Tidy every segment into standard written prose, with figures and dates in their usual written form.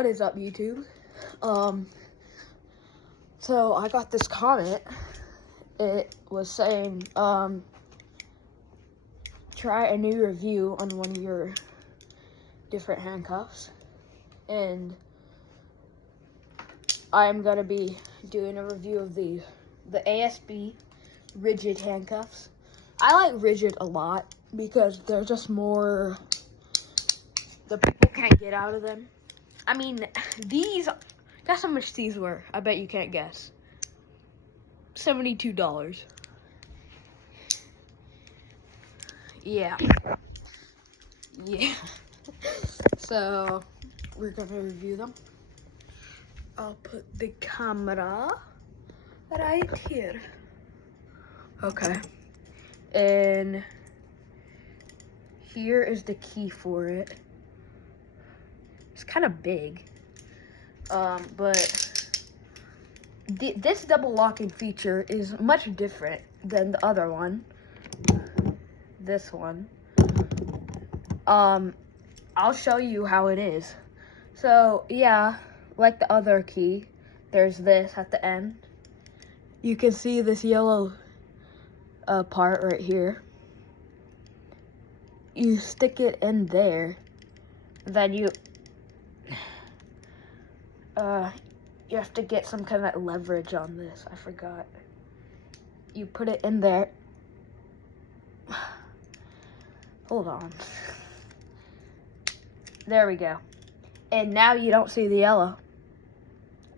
What is up, YouTube? So I got this comment. It was saying, try a new review on one of your different handcuffs. And I'm gonna be doing a review of the ASP rigid handcuffs. I like rigid a lot because they're just more, the people can't get out of them. I mean, these, guess how much these were? I bet you can't guess. $72. Yeah. So, we're gonna review them. I'll put the camera right here. Okay. And here is the key for it. It's kind of big. But this double locking feature is much different than the other one. This one. I'll show you how it is. So, yeah, like the other key, there's this at the end. You can see this yellow part right here. You stick it in there, then you have to get some kind of leverage on this. I forgot. You put it in there. Hold on. There we go. And now you don't see the yellow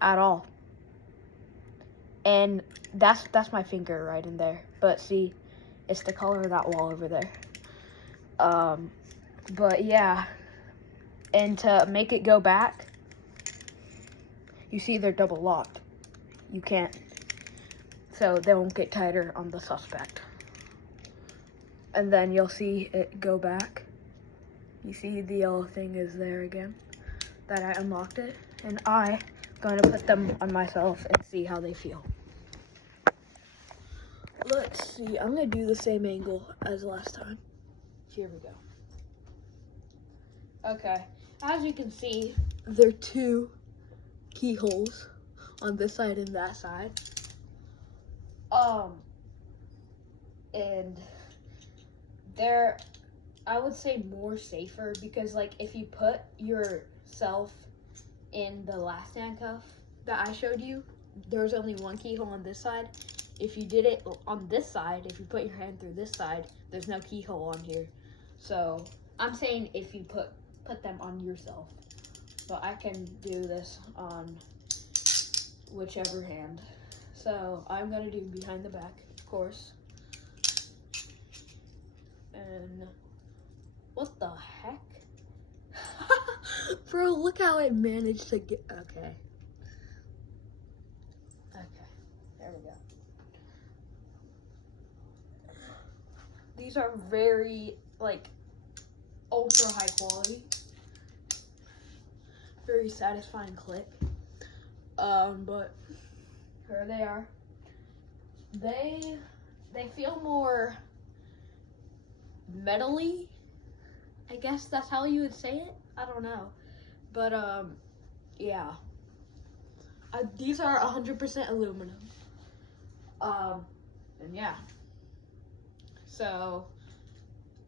at all. And that's my finger right in there. But see, it's the color of that wall over there. But yeah. And to make it go back, you see they're double locked. You can't. So they won't get tighter on the suspect. And then you'll see it go back. You see the yellow thing is there again, that I unlocked it. And I'm going to put them on myself and see how they feel. Let's see, I'm going to do the same angle as last time. Here we go. Okay, as you can see, there are two keyholes on this side and that side. And they're, I would say, more safer because, like, if you put yourself in the last handcuff that I showed you, there's only one keyhole on this side. If you did it on this side, if you put your hand through this side, there's no keyhole on here. So I'm saying if you put them on yourself. So I can do this on whichever hand. So I'm gonna do behind the back, of course. And what the heck? Bro, look how I managed to get, okay. There we go. These are very, like, ultra high quality. Very satisfying click. But here they are. They feel more metally. I guess that's how you would say it. I don't know. But yeah. These are 100% aluminum. And yeah. So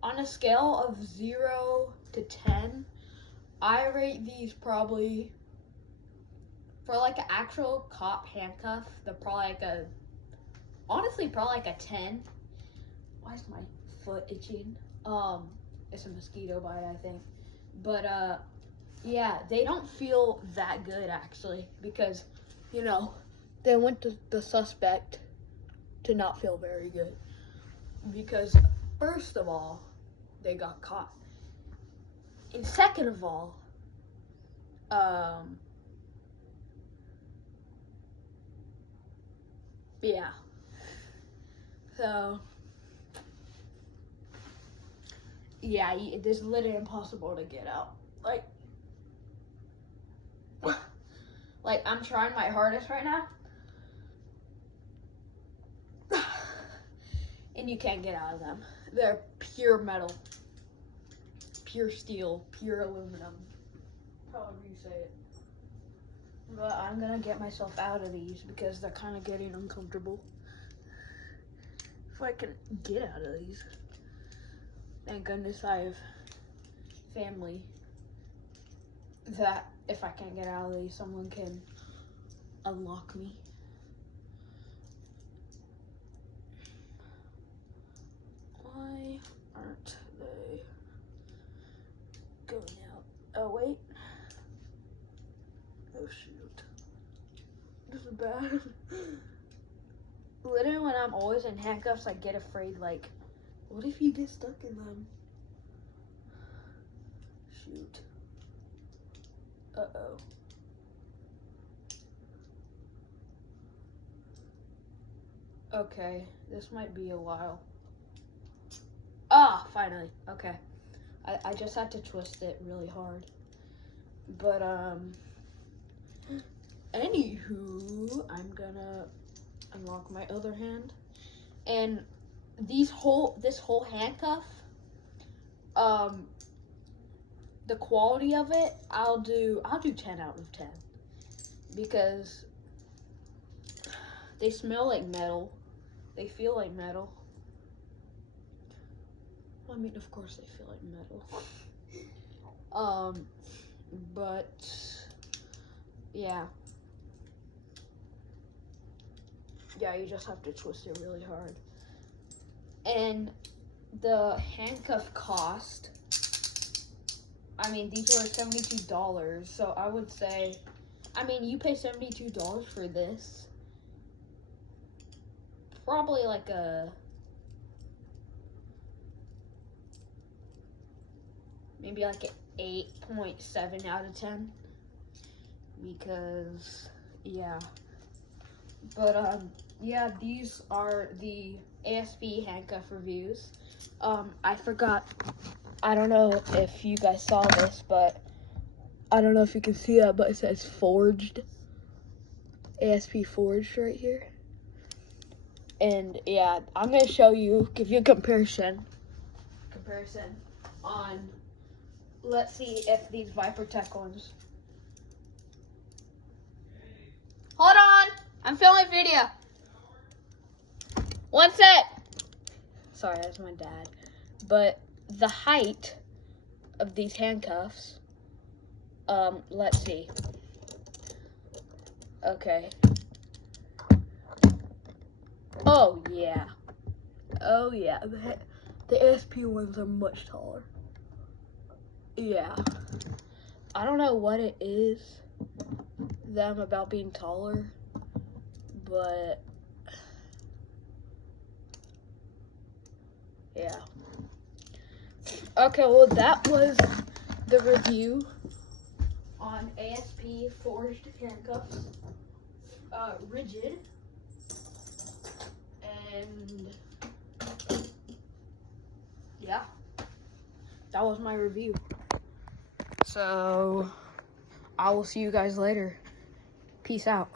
on a scale of 0 to 10, I rate these probably, for like an actual cop handcuff, they're probably like a, honestly, probably like a 10. Why is my foot itching? It's a mosquito bite, I think. But yeah, they don't feel that good actually, because, you know, they want the suspect to not feel very good. Because first of all, they got caught. And second of all, yeah. So, yeah, it is literally impossible to get out. Like I'm trying my hardest right now. And you can't get out of them. They're pure metal. Pure steel, pure aluminum. However you say it. But I'm gonna get myself out of these because they're kind of getting uncomfortable. If I can get out of these. Thank goodness I have family that if I can't get out of these, someone can unlock me. Why aren't they going out? Oh, wait. Oh, shoot. This is bad. Literally, when I'm always in handcuffs, I get afraid, like, what if you get stuck in them? Shoot. Uh-oh. Okay, this might be a while. Ah, finally. Okay. I just had to twist it really hard. But, anywho, I'm gonna unlock my other hand. And this whole handcuff, the quality of it, I'll do 10 out of 10. Because they smell like metal. They feel like metal. I mean, of course they feel like metal. But yeah. Yeah, you just have to twist it really hard. And the handcuff cost, I mean, these were $72, so I would say, I mean, you pay $72 for this. Probably like a, maybe like an 8.7 out of 10. Because, yeah. But, yeah, these are the ASP handcuff reviews. I forgot, I don't know if you guys saw this, but I don't know if you can see that, but it says Forged. ASP Forged right here. And yeah, I'm gonna show you, give you a comparison on, let's see if these Viper Tech ones. Hold on, I'm filming video. One sec. Sorry, that's my dad. But the height of these handcuffs, let's see. Okay. Oh yeah. Oh yeah. The ASP ones are much taller. Yeah. I don't know what it is them about being taller, but yeah. Okay, well that was the review on ASP Forged handcuffs. Rigid. And yeah, that was my review. So I will see you guys later. Peace out.